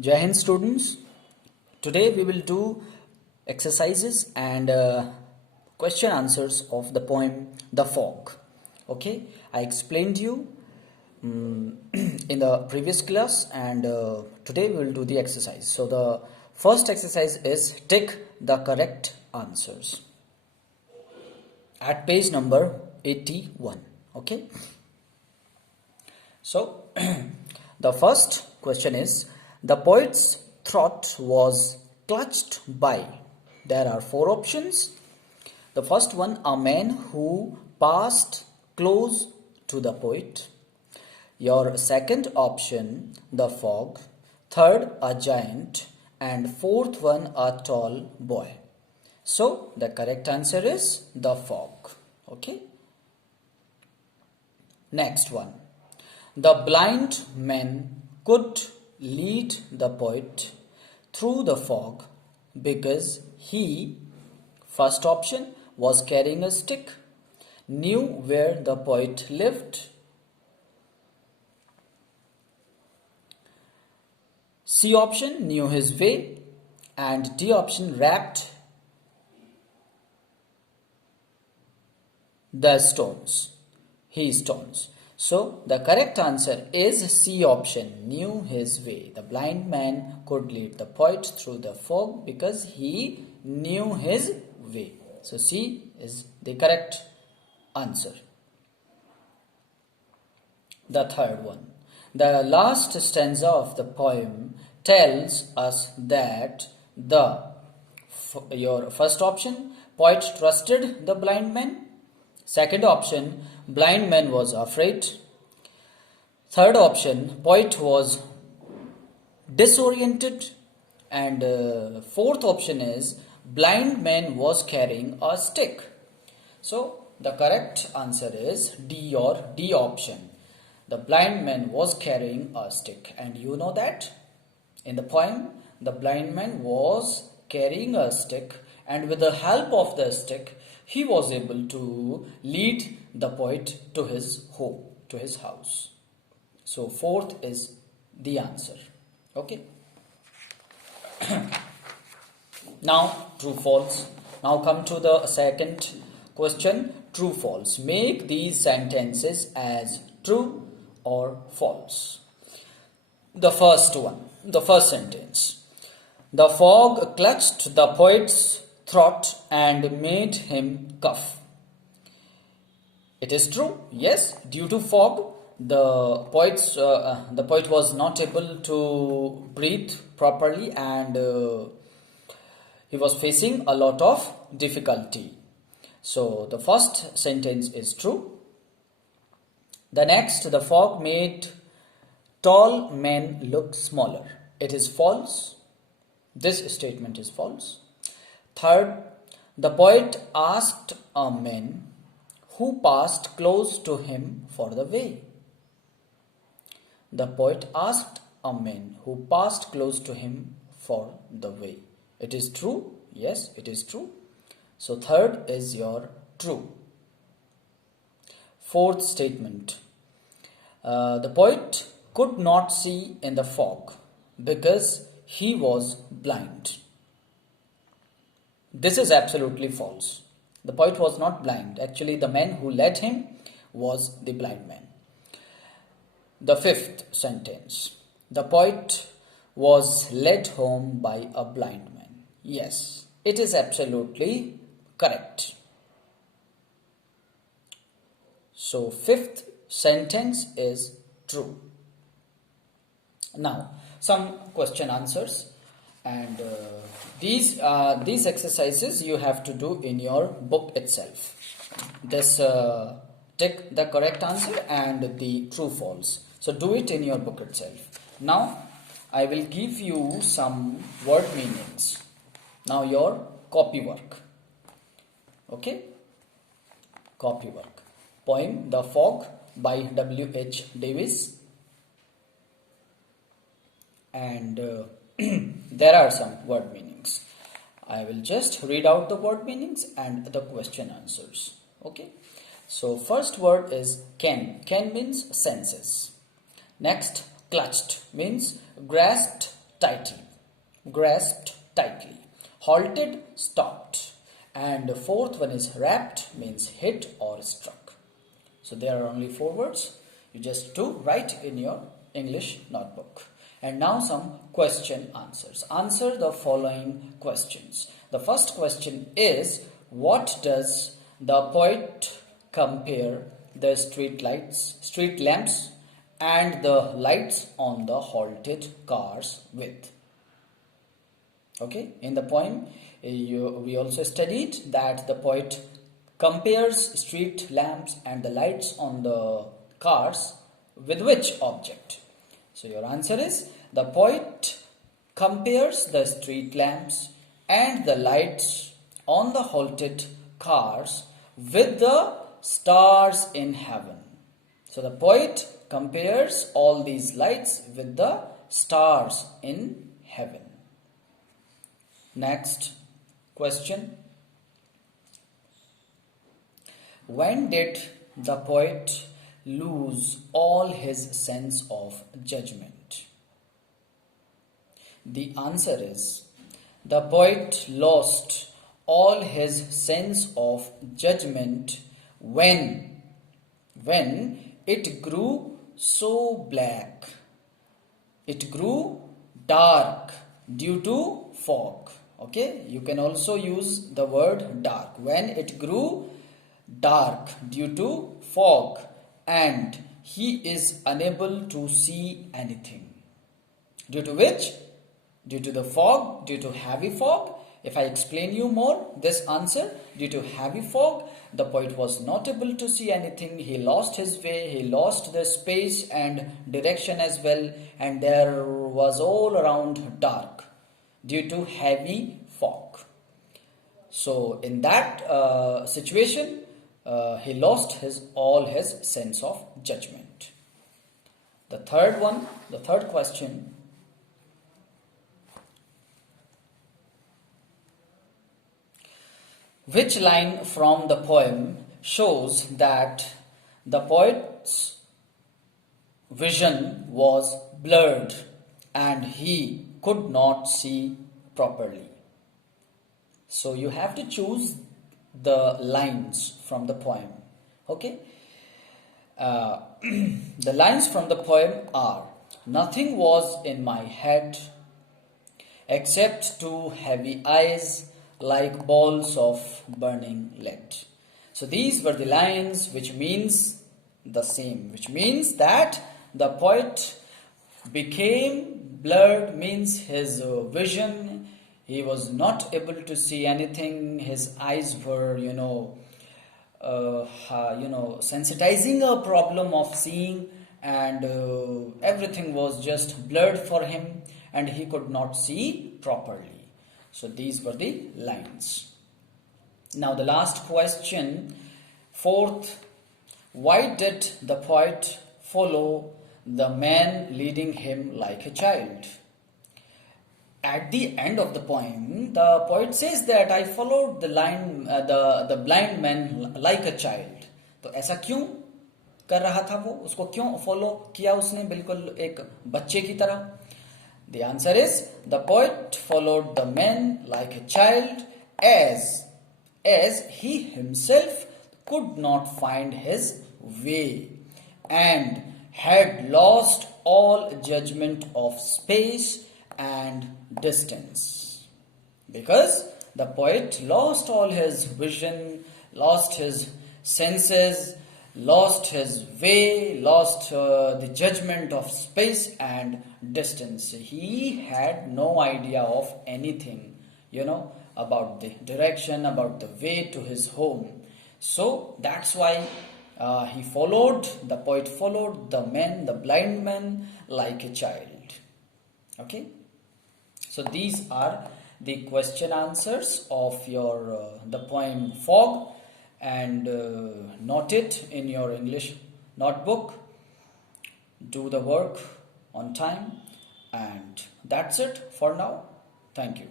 Jai Hind students, today we will do exercises and question answers of the poem The Fog. Okay, I explained you in the previous class and today we will do the exercise. So the first exercise is tick the correct answers at page number 81. Okay, so the first question is the poet's throat was clutched by. There are four options. The first one, a man who passed close to the poet. Your second option, the fog. Third, a giant. And fourth one, a tall boy. So the correct answer is the fog. Okay. Next one. The blind man could lead the poet through the fog because he, first option, was carrying a stick, knew where the poet lived. C option, knew his way, and D option, wrapped the stones. So the correct answer is C option, knew his way. The blind man could lead the poet through the fog because he knew his way. So C is the correct answer. The third one. The last stanza of the poem tells us that your first option, poet trusted the blind man. Second option, blind man was afraid. Third option, poet was disoriented. And fourth option is blind man was carrying a stick. So the correct answer is D or D option. The blind man was carrying a stick. And you know that in the poem, the blind man was carrying a stick, and with the help of the stick, he was able to lead the poet to his home, to his house. So fourth is the answer. Okay. Now true false. Now come to the second question, true false. Make these sentences as true or false. The first one, the first sentence. The fog clutched the poet's throat and made him cough. It is true, yes. Due to fog, the poet was not able to breathe properly, and he was facing a lot of difficulty. So the first sentence is true. The next, the fog made tall men look smaller. It is false. This statement is false. Third, the poet asked a man who passed close to him for the way. The poet asked a man who passed close to him for the way. It is true. Yes, it is true. So third is your true. Fourth statement. The poet could not see in the fog because he was blind. This is absolutely false. The poet was not blind. Actually, the man who led him was the blind man. The fifth sentence. The poet was led home by a blind man. Yes, it is absolutely correct. So fifth sentence is true. Now some question answers, and these exercises you have to do in your book itself. This tick the correct answer and the true false. So do it in your book itself. Now I will give you some word meanings. Now your copy work. Okay, copy work. Poem The Fog by W.H. Davis. And there are some word meanings. I will just read out the word meanings and the question answers. Okay. So first word is can. Can means senses. Next, clutched means grasped tightly, grasped tightly, halted, stopped, and the fourth one is rapped, means hit or struck. So there are only 4 words. You just to write in your English notebook. And now some question answers. Answer the following questions. The first question is, what does the poet compare the street lamps and the lights on the halted cars with? Okay, in the poem, we also studied that the poet compares street lamps and the lights on the cars with which object? So your answer is, the poet compares the street lamps and the lights on the halted cars with the stars in heaven. So the poet compares all these lights with the stars in heaven. Next question. When did the poet lose all his sense of judgment? The answer is, the poet lost all his sense of judgment when it grew so black. It grew dark due to fog. Okay, you can also use the word dark. When it grew dark due to fog and he is unable to see anything. Due to which? Due to the fog, due to heavy fog. If I explain you more this answer, due to heavy fog, the poet was not able to see anything. He lost his way, he lost the space and direction as well, and there was all around dark due to heavy fog. So in that situation, he lost all his sense of judgment. The third question. Which line from the poem shows that the poet's vision was blurred and he could not see properly? So you have to choose the lines from the poem. Okay? The lines from the poem are, nothing was in my head except 2 heavy eyes like balls of burning lead. So these were the lines which means the same, which means that the poet became blurred, means his vision, he was not able to see anything, his eyes were sensitizing a problem of seeing, and everything was just blurred for him and he could not see properly. So these were the lines. Now the last question, 4th. Why did the poet follow the man leading him like a child? At the end of the poem, the poet says that I followed the blind man like a child. तो ऐसा क्यों कर रहा था वो? उसको क्यों follow किया उसने बिल्कुल एक बच्चे की तरह? The answer is, the poet followed the man like a child as he himself could not find his way and had lost all judgment of space and distance. Because the poet lost all his vision, lost his senses, lost his way, lost the judgment of space and distance. He had no idea of anything, about the direction, about the way to his home. So that's why the poet followed the blind man like a child. Okay? So these are the question answers of the poem Fog, and note it in your English notebook. Do the work on time, and that's it for now. Thank you.